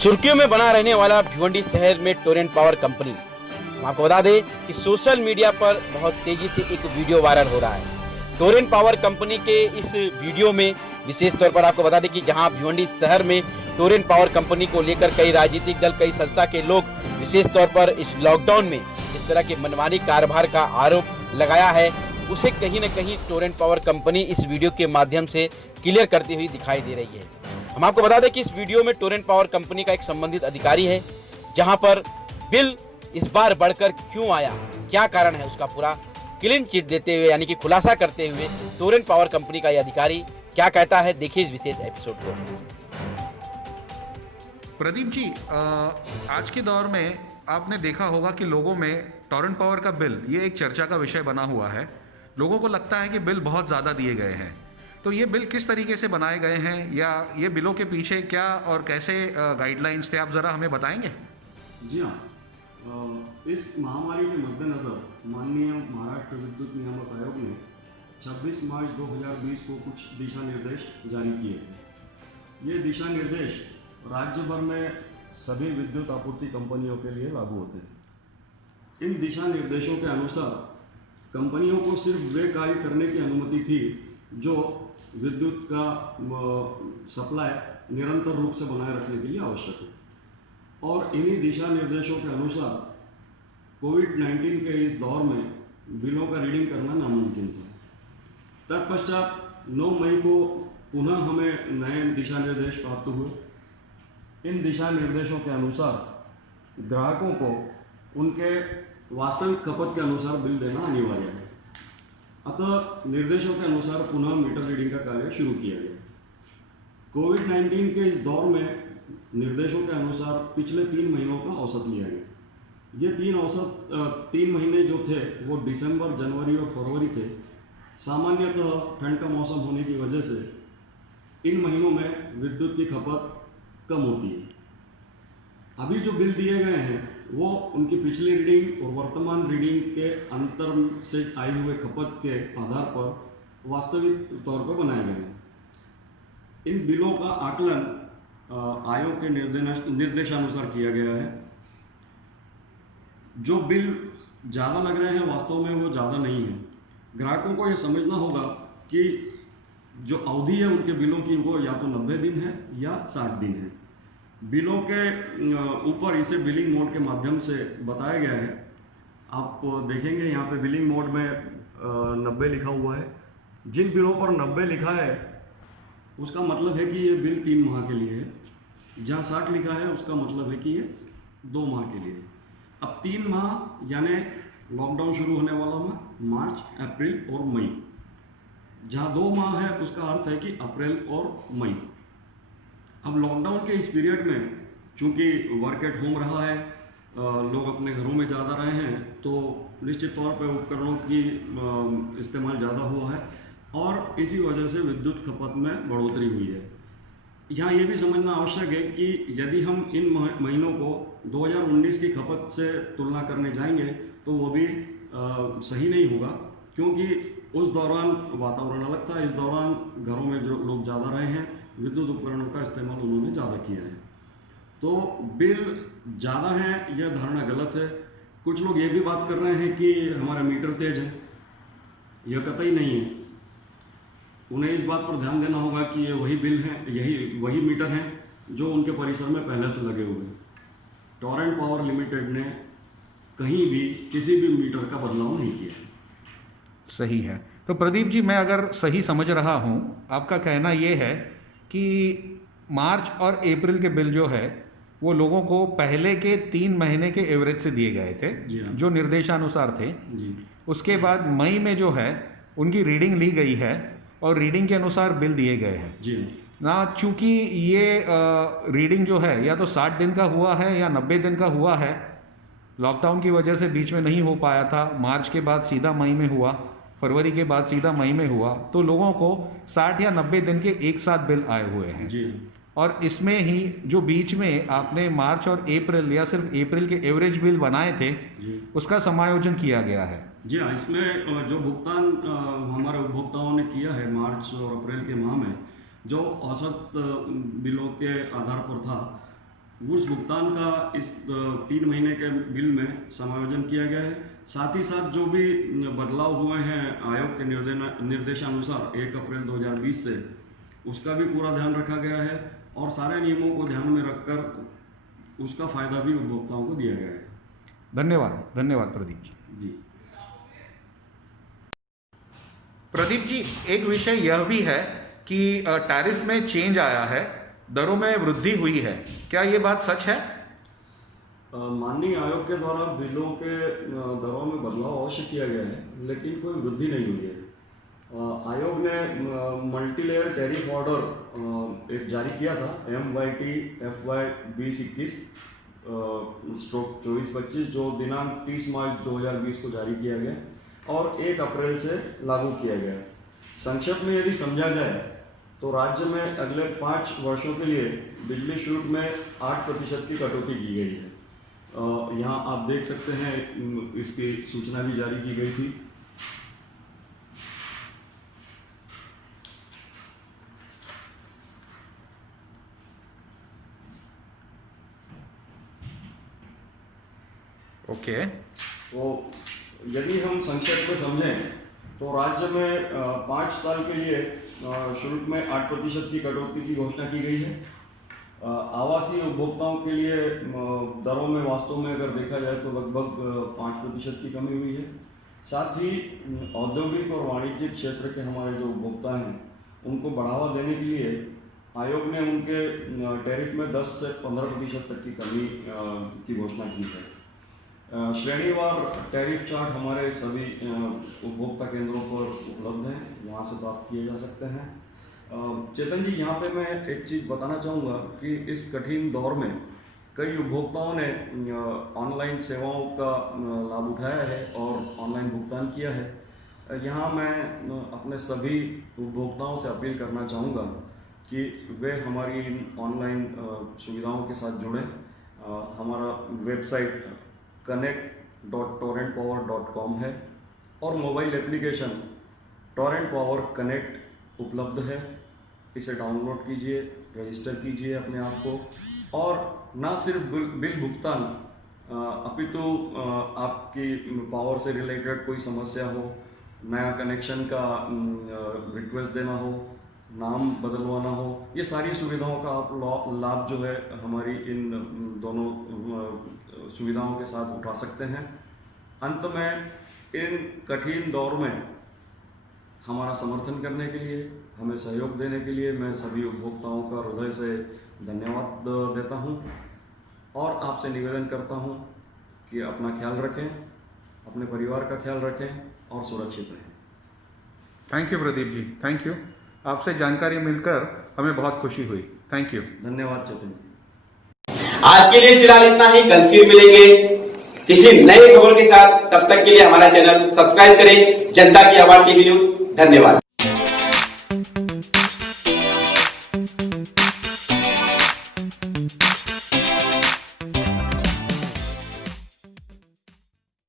सुर्खियों में बना रहने वाला भिवंडी शहर में टोरेंट पावर कंपनी। हम आपको बता दें कि सोशल मीडिया पर बहुत तेजी से एक वीडियो वायरल हो रहा है। टोरेंट पावर कंपनी के इस वीडियो में विशेष तौर पर आपको बता दें कि जहां भिवंडी शहर में टोरेंट पावर कंपनी को लेकर कई राजनीतिक दल, कई संस्था के लोग विशेष तौर पर इस लॉकडाउन में इस तरह के मनमानी कारोबार का आरोप लगाया है, उसे कहीं न कहीं टोरेंट पावर कंपनी इस वीडियो के माध्यम से क्लियर करती हुई दिखाई दे रही है। हम आपको बता दें कि इस वीडियो में टोरेंट पावर कंपनी का एक संबंधित अधिकारी है, जहां पर बिल इस बार बढ़कर क्यों आया, क्या कारण है, उसका पूरा क्लीन चिट देते हुए यानी कि खुलासा करते हुए टोरेंट पावर कंपनी का यह अधिकारी क्या कहता है, देखिए इस विशेष एपिसोड को। प्रदीप जी, आज के दौर में आपने देखा होगा कि लोगों में टोरेंट पावर का बिल ये एक चर्चा का विषय बना हुआ है। लोगों को लगता है कि बिल बहुत ज़्यादा दिए गए हैं। तो ये बिल किस तरीके से बनाए गए हैं या ये बिलों के पीछे क्या और कैसे गाइडलाइंस थे, आप ज़रा हमें बताएंगे? जी हाँ, इस महामारी के मद्देनज़र माननीय महाराष्ट्र विद्युत नियामक आयोग ने 26 मार्च 2020 को कुछ दिशा निर्देश जारी किए थे। ये दिशा निर्देश राज्य भर में सभी विद्युत आपूर्ति कंपनियों के लिए लागू होते हैं। इन दिशा निर्देशों के अनुसार कंपनियों को सिर्फ वे कार्य करने की अनुमति थी जो विद्युत का सप्लाई निरंतर रूप से बनाए रखने के लिए आवश्यक है। और इन्हीं दिशा निर्देशों के अनुसार कोविड-19 के इस दौर में बिलों का रीडिंग करना नामुमकिन था। तत्पश्चात 9 मई को पुनः हमें नए दिशा निर्देश प्राप्त हुए। इन दिशा निर्देशों के अनुसार ग्राहकों को उनके वास्तविक खपत के अनुसार बिल देना अनिवार्य है। अतः निर्देशों के अनुसार पुनः मीटर रीडिंग का कार्य शुरू किया गया। कोविड-19 के इस दौर में निर्देशों के अनुसार पिछले 3 महीनों का औसत लिया गया। ये 3 महीने जो थे वो दिसंबर, जनवरी और फरवरी थे। सामान्यतः ठंड का मौसम होने की वजह से इन महीनों में विद्युत की खपत कम होती है। अभी जो बिल दिए गए हैं वो उनकी पिछली रीडिंग और वर्तमान रीडिंग के अंतर से आए हुए खपत के आधार पर वास्तविक तौर पर बनाए गए हैं। इन बिलों का आकलन आयोग के निर्देशानुसार किया गया है। जो बिल ज़्यादा लग रहे हैं वास्तव में वो ज़्यादा नहीं है। ग्राहकों को ये समझना होगा कि जो अवधि है उनके बिलों की वो या तो 90 दिन है या 60 दिन है। बिलों के ऊपर इसे बिलिंग मोड के माध्यम से बताया गया है। आप देखेंगे यहाँ पे बिलिंग मोड में 90 लिखा हुआ है। जिन बिलों पर 90 लिखा है उसका मतलब है कि ये बिल 3 माह के लिए है। जहाँ 60 लिखा है उसका मतलब है कि ये 2 माह के लिए है। अब 3 माह यानी लॉकडाउन शुरू होने वाला माह मार्च, अप्रैल और मई। जहाँ 2 माह है उसका अर्थ है कि अप्रैल और मई। अब लॉकडाउन के इस पीरियड में चूँकि वर्क एट होम रहा है, लोग अपने घरों में ज़्यादा रहे हैं, तो निश्चित तौर पर उपकरणों की इस्तेमाल ज़्यादा हुआ है और इसी वजह से विद्युत खपत में बढ़ोतरी हुई है। यहाँ ये भी समझना आवश्यक है कि यदि हम इन महीनों को 2019 की खपत से तुलना करने जाएंगे तो वो भी सही नहीं होगा, क्योंकि उस दौरान वातावरण अलग था। इस दौरान घरों में जो लोग ज़्यादा रहे हैं, विद्युत उपकरणों का इस्तेमाल उन्होंने ज़्यादा किया है। तो बिल ज़्यादा है यह धारणा गलत है। कुछ लोग ये भी बात कर रहे हैं कि हमारा मीटर तेज है। यह कतई नहीं है। उन्हें इस बात पर ध्यान देना होगा कि ये वही बिल हैं, वही मीटर हैं जो उनके परिसर में पहले से लगे हुए हैं। टोरेंट पावर लिमिटेड ने कहीं भी किसी भी मीटर का बदलाव नहीं किया है। सही है। तो प्रदीप जी, मैं अगर सही समझ रहा हूँ, आपका कहना ये है कि मार्च और अप्रैल के बिल जो है वो लोगों को पहले के 3 महीने के एवरेज से दिए गए थे, जो निर्देशानुसार थे। उसके बाद मई में जो है उनकी रीडिंग ली गई है और रीडिंग के अनुसार बिल दिए गए हैं ना। चूँकि ये रीडिंग जो है या तो 60 दिन का हुआ है या 90 दिन का हुआ है। लॉकडाउन की वजह से बीच में नहीं हो पाया था। मार्च के बाद सीधा मई में हुआ, फरवरी के बाद सीधा मई में हुआ, तो लोगों को 60 या 90 दिन के एक साथ बिल आए हुए हैं जी। और इसमें ही जो बीच में आपने मार्च और अप्रैल या सिर्फ अप्रैल के एवरेज बिल बनाए थे उसका समायोजन किया गया है। जी हाँ, इसमें जो भुगतान हमारे उपभोक्ताओं ने किया है मार्च और अप्रैल के माह में, जो औसत बिलों के आधार पर था, उस भुगतान का इस 3 महीने के बिल में समायोजन किया गया है। साथ ही साथ जो भी बदलाव हुए हैं आयोग के निर्देशानुसार 1 अप्रैल 2020 से, उसका भी पूरा ध्यान रखा गया है और सारे नियमों को ध्यान में रखकर उसका फायदा भी उपभोक्ताओं को दिया गया है। धन्यवाद, धन्यवाद प्रदीप जी। जी। प्रदीप जी, एक विषय यह भी है कि टैरिफ में चेंज आया है, दरों में वृद्धि हुई है, क्या ये बात सच है? माननीय आयोग के द्वारा बिलों के दरों में बदलाव अवश्य किया गया है, लेकिन कोई वृद्धि नहीं हुई है। आयोग ने मल्टीलेयर टैरिफ ऑर्डर एक जारी किया था, MYT FY 2021 स्ट्रोक 24-25, जो दिनांक 30 मार्च 2020 को जारी किया गया और 1 अप्रैल से लागू किया गया। संक्षेप में यदि समझा जाए तो राज्य में अगले 5 वर्षों के लिए बिजली शुल्क में 8% की कटौती की गई है। यहाँ आप देख सकते हैं, इसकी सूचना भी जारी की गई थी। ओके। तो यदि हम संक्षेप में समझें तो राज्य में 5 साल के लिए शुल्क में 8% की कटौती की घोषणा की गई है। आवासीय उपभोक्ताओं के लिए दरों में वास्तव में अगर देखा जाए तो लगभग 5% की कमी हुई है। साथ ही औद्योगिक और वाणिज्यिक क्षेत्र के हमारे जो उपभोक्ता हैं उनको बढ़ावा देने के लिए आयोग ने उनके टैरिफ में 10 से 15% तक की कमी की घोषणा की है। श्रेणीवार टैरिफ चार्ट हमारे सभी उपभोक्ता केंद्रों पर उपलब्ध हैं, वहाँ से प्राप्त किए जा सकते हैं। चेतन जी, यहाँ पे मैं एक चीज़ बताना चाहूँगा कि इस कठिन दौर में कई उपभोक्ताओं ने ऑनलाइन सेवाओं का लाभ उठाया है और ऑनलाइन भुगतान किया है। यहाँ मैं अपने सभी उपभोक्ताओं से अपील करना चाहूँगा कि वे हमारी इन ऑनलाइन सुविधाओं के साथ जुड़ें। हमारा वेबसाइट connect.torrentpower.com है और mobile application Torrent power connect उपलब्ध है। इसे डाउनलोड कीजिए, रजिस्टर कीजिए अपने आप को, और ना सिर्फ बिल भुगतान अपितु आपकी पावर से रिलेटेड कोई समस्या हो, नया कनेक्शन का रिक्वेस्ट देना हो, नाम बदलवाना हो, ये सारी सुविधाओं का आप लाभ जो है हमारी इन दोनों सुविधाओं के साथ उठा सकते हैं। अंत में इन कठिन दौर में हमारा समर्थन करने के लिए, हमें सहयोग देने के लिए मैं सभी उपभोक्ताओं का हृदय से धन्यवाद देता हूं और आपसे निवेदन करता हूं कि अपना ख्याल रखें, अपने परिवार का ख्याल रखें और सुरक्षित रहें। Thank you Pradeep ji, thank you. आपसे जानकारी मिलकर हमें बहुत खुशी हुई। Thank you. धन्यवाद चेतन। आज के लिए फिलहाल इतना ही, कल फिर मिलेंगे किसी नए खबर के साथ। तब तक के लिए हमारा चैनल सब्सक्राइब करें, जनता की आवाज टीवी न्यूज। धन्यवाद।